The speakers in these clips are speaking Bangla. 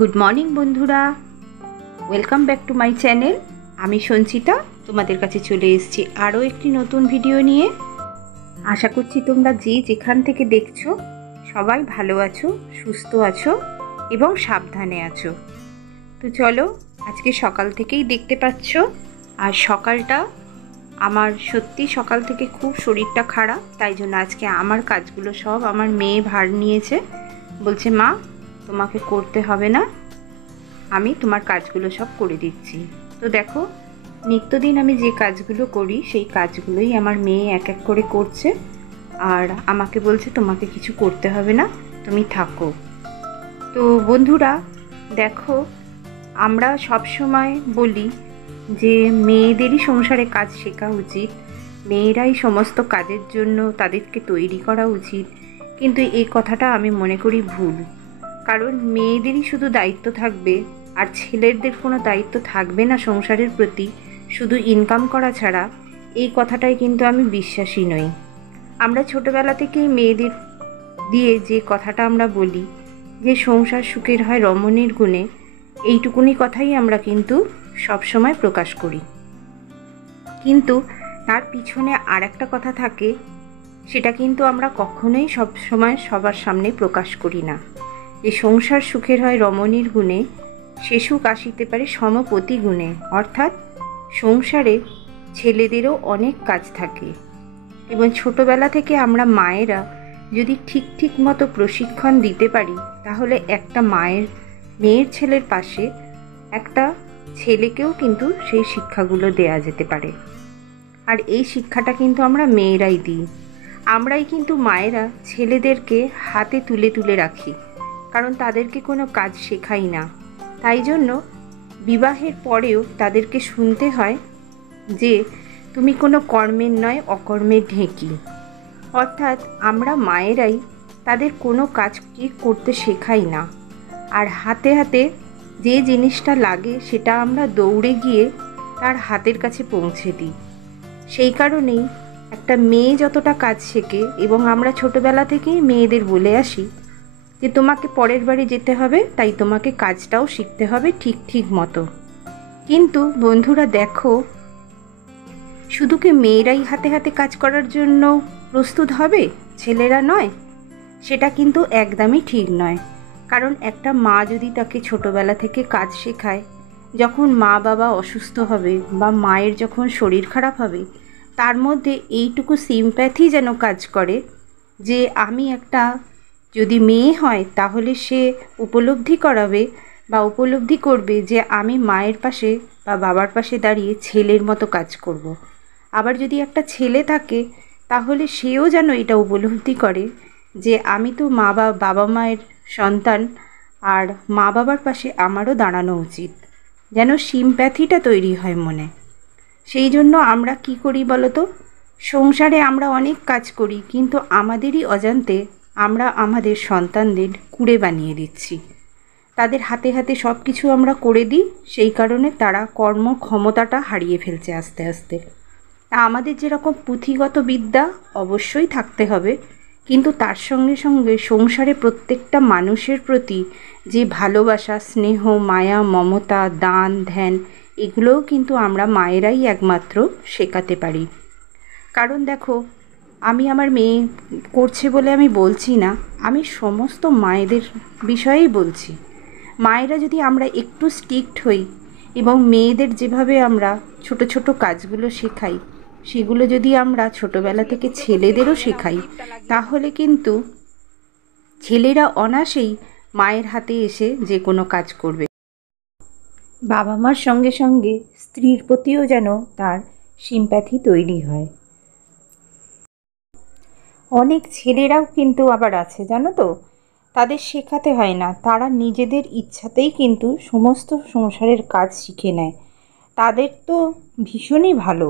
গুড মর্নিং বন্ধুরা, welcome back to my channel. আমি সঞ্চিতা তোমাদের কাছে চলে এসেছি আরও একটি নতুন ভিডিও নিয়ে। আশা করছি তোমরা যে যেখান থেকে দেখছো সবাই ভালো আছো, সুস্থ আছো এবং সাবধানে আছো। তো চলো, আজকে সকাল থেকেই দেখতে পাচ্ছ, আর সকালটা আমার সত্যি সকাল থেকে খুব শরীরটা খারাপ, তাই জন্য আজকে আমার কাজগুলো সব আমার মেয়ে ভার নিয়েছে। বলছে, মা তোমাকে করতে হবে না, আমি তোমার কাজগুলো সব করে দিচ্ছি। তো দেখো, নিত্যদিন আমি যে কাজগুলো করি সেই কাজগুলোই আমার মেয়ে এক এক করে করছে, আর আমাকে বলছে তোমাকে কিছু করতে হবে না, তুমি থাকো। তো বন্ধুরা দেখো, আমরা সব সময় বলি যে মেয়েদেরই সংসারে কাজ শেখা উচিত, মেয়েরাই সমস্ত কাজের জন্য তাদেরকে তৈরি করা উচিত, কিন্তু এই কথাটা আমি মনে করি ভুল। কারণ মেয়েদেরই শুধু দায়িত্ব থাকবে আর ছেলেদের কোনো দায়িত্ব থাকবে না সংসারের প্রতি, শুধু ইনকাম করা ছাড়া, এই কথাটাই কিন্তু আমি বিশ্বাসী নই। আমরা ছোটোবেলা থেকেই মেয়েদের দিয়ে যে কথাটা আমরা বলি যে সংসার সুখের হয় রমণীর গুণে, এইটুকুনি কথাই আমরা কিন্তু সবসময় প্রকাশ করি। কিন্তু তার পিছনে আর একটা কথা থাকে, সেটা কিন্তু আমরা কখনোই সবসময় সবার সামনে প্রকাশ করি না। যে সংসার সুখের হয় রমণীর গুণে, সে সুখ আসিতে পারে সমপতি গুণে। অর্থাৎ সংসারে ছেলেদেরও অনেক কাজ থাকে, এবং ছোটোবেলা থেকে আমরা মায়েরা যদি ঠিক মতো প্রশিক্ষণ দিতে পারি, তাহলে একটা মেয়ের ছেলের পাশে একটা ছেলেকেও কিন্তু সেই শিক্ষাগুলো দেয়া যেতে পারে। আর এই শিক্ষাটা কিন্তু আমরা মেয়েরাই দিই। আমরাই কিন্তু মায়েরা ছেলেদেরকে হাতে তুলে তুলে রাখি, কারণ তাদেরকে কোনো কাজ শেখাই না। তাই জন্য বিবাহের পরেও তাদেরকে শুনতে হয় যে তুমি কোনো কর্মের নয় অকর্মের ঢেঁকি। অর্থাৎ আমরা মায়েরাই তাদের কোনো কাজকে করতে শেখাই না, আর হাতে হাতে যে জিনিসটা লাগে সেটা আমরা দৌড়ে গিয়ে তার হাতের কাছে পৌঁছে দিই। সেই কারণেই একটা মেয়ে যতটা কাজ শেখে, এবং আমরা ছোটোবেলা থেকেই মেয়েদের বলে আসি যে তোমাকে পরের বাড়ি যেতে হবে, তাই তোমাকে কাজটাও শিখতে হবে ঠিক মতো। কিন্তু বন্ধুরা দেখো, শুধু কি মেয়েরাই হাতে হাতে কাজ করার জন্য প্রস্তুত হবে, ছেলেরা নয়? সেটা কিন্তু একদমই ঠিক নয়। কারণ একটা মা যদি তাকে ছোটোবেলা থেকে কাজ শেখায়, যখন মা বাবা অসুস্থ হবে বা মায়ের যখন শরীর খারাপ হবে, তার মধ্যে এইটুকু সিম্প্যাথি যেন কাজ করে যে আমি একটা, যদি মেয়ে হয় তাহলে সে উপলব্ধি করবে যে আমি মায়ের পাশে বা বাবার পাশে দাঁড়িয়ে ছেলের মতো কাজ করব। আবার যদি একটা ছেলে থাকে, তাহলে সেও যেন এটা উপলব্ধি করে যে আমি তো বাবা মায়ের সন্তান, আর মা বাবার পাশে আমারও দাঁড়ানো উচিত, যেন সিম্প্যাথিটা তৈরি হয় মনে। সেই জন্য আমরা কি করি বলো তো? সংসারে আমরা অনেক কাজ করি, কিন্তু আমাদেরই অজান্তে আমরা আমাদের সন্তানদের কুঁড়ে বানিয়ে দিচ্ছি। তাদের হাতে হাতে সব কিছু আমরা করে দিই, সেই কারণে তারা কর্মক্ষমতাটা হারিয়ে ফেলছে আস্তে আস্তে। তা আমাদের যেরকম পুঁথিগত বিদ্যা অবশ্যই থাকতে হবে, কিন্তু তার সঙ্গে সঙ্গে সংসারে প্রত্যেকটা মানুষের প্রতি যে ভালোবাসা, স্নেহ, মায়া, মমতা, দান, ধ্যান, এগুলোও কিন্তু আমরা মায়েরাই একমাত্র শেখাতে পারি। কারণ দেখো, আমি আমার মেয়ে করছে বলে আমি বলছি না, আমি সমস্ত মায়েদের বিষয়েই বলছি। মায়েরা যদি আমরা একটু স্ট্রিক্ট হই এবং মেয়েদের যেভাবে আমরা ছোট ছোট কাজগুলো শেখাই, সেগুলো যদি আমরা ছোটোবেলা থেকে ছেলেদেরও শেখাই, তাহলে কিন্তু ছেলেরা অনায়াসেই মায়ের হাতে এসে যে কোনো কাজ করবে। বাবা মার সঙ্গে সঙ্গে স্ত্রীর প্রতিও যেন তার সিম্প্যাথি তৈরি হয়। অনেক ছেলেরাও কিন্তু আবার আছে জানো তো, তাদের শেখাতে হয় না, তারা নিজেদের ইচ্ছাতেই কিন্তু সমস্ত সংসারের কাজ শিখে নেয়। তাদের তো ভীষণই ভালো।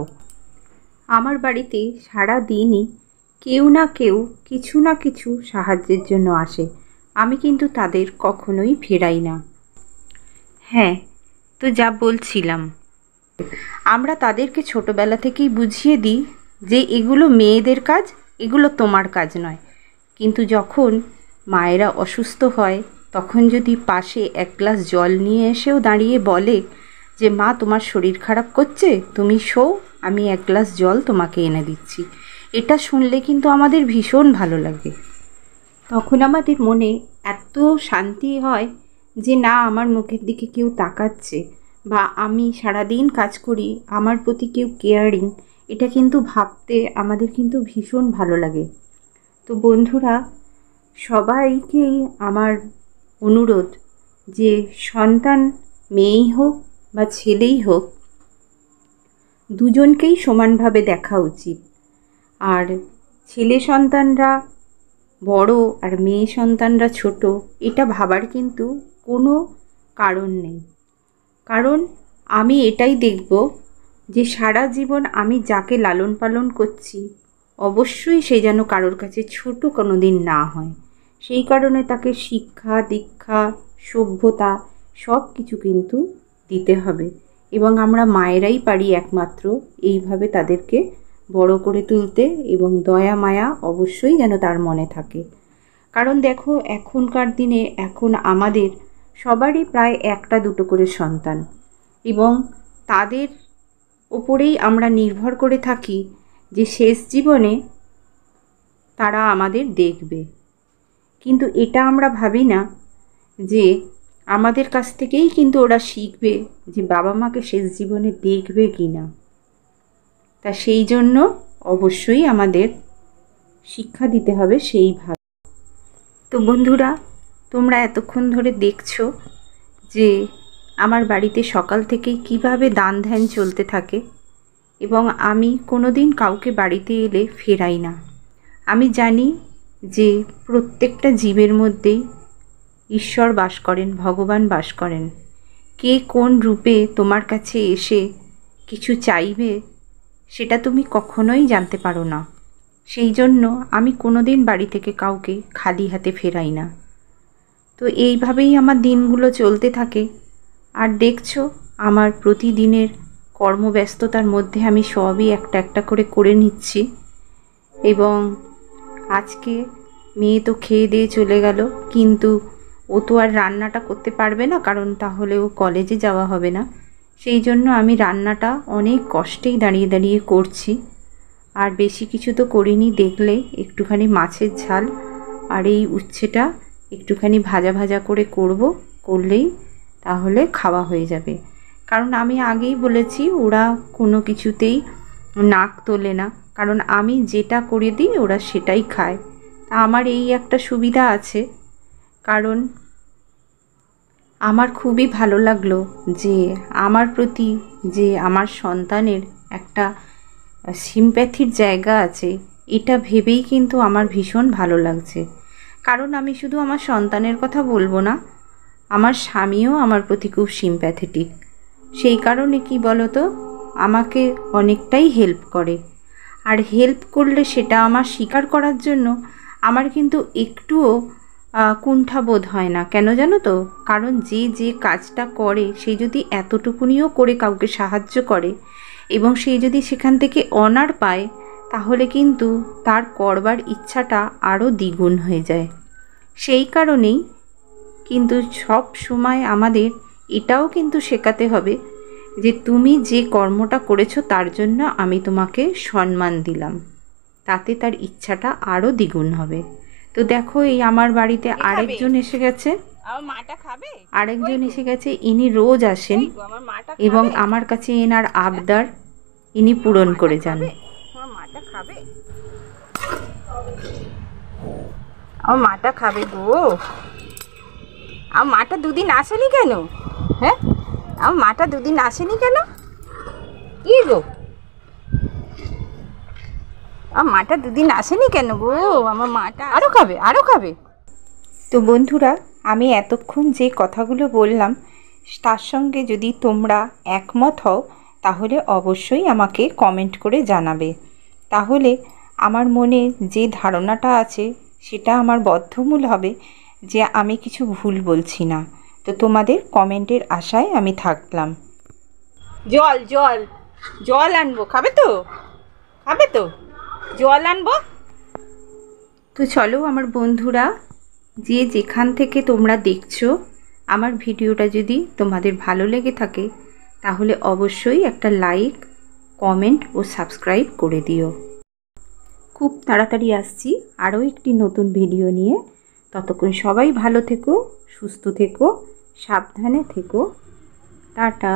আমার বাড়িতে সারা দিনই কেউ না কেউ কিছু না কিছু সাহায্যের জন্য আসে, আমি কিন্তু তাদের কখনোই ফেরাই না। হ্যাঁ, তো যা বলছিলাম, আমরা তাদেরকে ছোটোবেলা থেকেই বুঝিয়ে দিই যে এগুলো মেয়েদের কাজ, এগুলো তোমার কাজ নয়। কিন্তু যখন মায়েরা অসুস্থ হয় তখন যদি পাশে এক গ্লাস জল নিয়ে এসেও দাঁড়িয়ে বলে যে মা তোমার শরীর খারাপ করছে, তুমি শো, আমি এক গ্লাস জল তোমাকে এনে দিচ্ছি, এটা শুনলে কিন্তু আমাদের ভীষণ ভালো লাগে। তখন আমাদের মনে এত শান্তি হয় যে না, আমার মুখের দিকে কেউ তাকাচ্ছে, বা আমি সারাদিন কাজ করি, আমার প্রতি কেউ কেয়ারিং, এটা কিন্তু ভাবতে আমাদের কিন্তু ভীষণ ভালো লাগে। তো বন্ধুরা, সবাইকেই আমার অনুরোধ যে সন্তান মেয়েই হোক বা ছেলেই হোক, দুজনকেই সমানভাবে দেখা উচিত। আর ছেলে সন্তানরা বড় আর মেয়ে সন্তানরা ছোট, এটা ভাবার কিন্তু কোনো কারণ নেই। কারণ আমি এটাই দেখব যে সারা জীবন আমি যাকে লালন পালন করছি অবশ্যই সে যেন কারোর কাছে ছোট কোনো দিন না হয়। সেই কারণে তাকে শিক্ষা দীক্ষা সভ্যতা সব কিছু কিন্তু দিতে হবে, এবং আমরা মায়েরাই পারি একমাত্র এইভাবে তাদেরকে বড় করে তুলতে, এবং দয়া মায়া অবশ্যই যেন তার মনে থাকে। কারণ দেখো, এখনকার দিনে এখন আমাদের সবারই প্রায় একটা দুটো করে সন্তান, এবং তাদের ওপরেই আমরা নির্ভর করে থাকি যে শেষ জীবনে তারা আমাদের দেখবে। কিন্তু এটা আমরা ভাবি না যে আমাদের কাছ থেকেই কিন্তু ওরা শিখবে যে বাবা মাকে শেষ জীবনে দেখবে কি না। তা সেই জন্য অবশ্যই আমাদের শিক্ষা দিতে হবে সেইভাবে। তো বন্ধুরা, তোমরা এতক্ষণ ধরে দেখছো যে আমার বাড়িতে সকাল থেকেই কিভাবে দান ধ্যান চলতে থাকে, এবং আমি কোনো দিন কাউকে বাড়িতে এলে ফেরাই না। আমি জানি যে প্রত্যেকটা জীবের মধ্যেই ঈশ্বর বাস করেন, ভগবান বাস করেন। কে কোন রূপে তোমার কাছে এসে কিছু চাইবে সেটা তুমি কখনোই জানতে পারো না। সেই জন্য আমি কোনো দিন বাড়ি থেকে কাউকে খালি হাতে ফেরাই না। তো এইভাবেই আমার দিনগুলো চলতে থাকে। আর দেখছো, আমার প্রতিদিনের কর্মব্যস্ততার মধ্যে আমি সবই একটা একটা করে নিচ্ছি। এবং আজকে মেয়ে তো খেয়ে দিয়ে চলে গেল, কিন্তু ও তো আর রান্নাটা করতে পারবে না, কারণ তাহলে ও কলেজে যাওয়া হবে না। সেই জন্য আমি রান্নাটা অনেক কষ্টেই দাঁড়িয়ে দাঁড়িয়ে করছি। আর বেশি কিছু তো করিনি, দেখলে একটুখানি মাছের ঝাল আর এই উচ্ছেটা একটুখানি ভাজা ভাজা করে করলেই তাহলে খাওয়া হয়ে যাবে। কারণ আমি আগেই বলেছি, ওরা কোনো কিছুতেই নাক তোলে না, কারণ আমি যেটা করে দিই ওরা সেটাই খায়। তা আমার এই একটা সুবিধা আছে, কারণ আমার খুবই ভালো লাগলো যে আমার প্রতি যে আমার সন্তানের একটা সিম্প্যাথির জায়গা আছে, এটা ভেবেই কিন্তু আমার ভীষণ ভালো লাগছে। কারণ আমি শুধু আমার সন্তানের কথা বলবো না, আমার স্বামীও আমার প্রতি খুব সিম্প্যাথেটিক। সেই কারণে কি বলো তো, আমাকে অনেকটাই হেল্প করে। আর হেল্প করলে সেটা আমার স্বীকার করার জন্য আমার কিন্তু একটুও কুণ্ঠাবোধ হয় না। কেন জানো তো? কারণ যে কাজটা করে সে যদি এতটুকুনিও করে কাউকে সাহায্য করে, এবং সে যদি সেখান থেকে অনার পায়, তাহলে কিন্তু তার করবার ইচ্ছাটা আরও দ্বিগুণ হয়ে যায়। সেই কারণেই কিন্তু সব সময় আমাদের এটাও কিন্তু শেখাতে হবে যে তুমি যে কর্মটা করেছো তার জন্য আমি তোমাকে সম্মান দিলাম, তাতে তার ইচ্ছাটা আরও দ্বিগুণ হবে। তো দেখো, এই আমার বাড়িতে আরেকজন এসে গেছে, ইনি রোজ আসেন এবং আমার কাছে এনার আবদার ইনি পূরণ করে যান। আমার মাটা খাবে গো। আমার মাটা দুদিন আসেনি কেন? হ্যাঁ, আমার মাটা দুদিন আসেনি কেন? কি গো, আমার মাটা দুদিন আসেনি কেন গো? আমার মাটা আরও খাবে। তো বন্ধুরা, আমি এতক্ষণ যে কথাগুলো বললাম তার সঙ্গে যদি তোমরা একমত হও, তাহলে অবশ্যই আমাকে কমেন্ট করে জানাবে। তাহলে আমার মনে যে ধারণাটা আছে সেটা আমার বদ্ধমূল হবে যে আমি কিছু ভুল বলছি না। তো তোমাদের কমেন্টের আশায় আমি থাকলাম। জল আনবো, খাবে তো জল আনবো। তো চলো আমার বন্ধুরা, যে যেখান থেকে তোমরা দেখছো আমার ভিডিওটা যদি তোমাদের ভালো লেগে থাকে তাহলে অবশ্যই একটা লাইক, কমেন্ট ও সাবস্ক্রাইব করে দিও। খুব তাড়াতাড়ি আসছি আরও একটি নতুন ভিডিও নিয়ে। ততক্ষণ সবাই ভালো থেকো, সুস্থ থেকো, সাবধানে থেকো। টাটা।